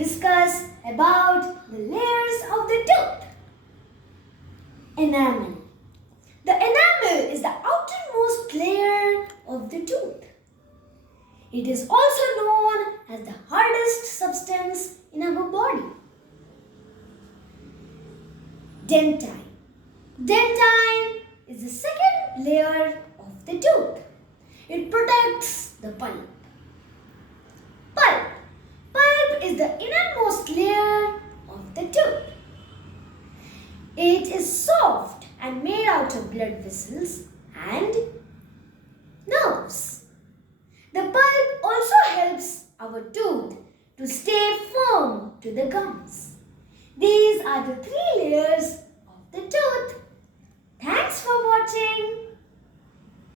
discuss about the layers of the tooth. Enamel. The enamel is the outermost layer of the tooth. It is also known as the hardest substance in our body. Dentin. Dentin is the second layer of the tooth. It protects the pulp. Pulp. Pulp is the innermost layer of the tooth. It is soft and made out of blood vessels and nerves. The pulp also helps our tooth to stay firm to the gums. These are the three layers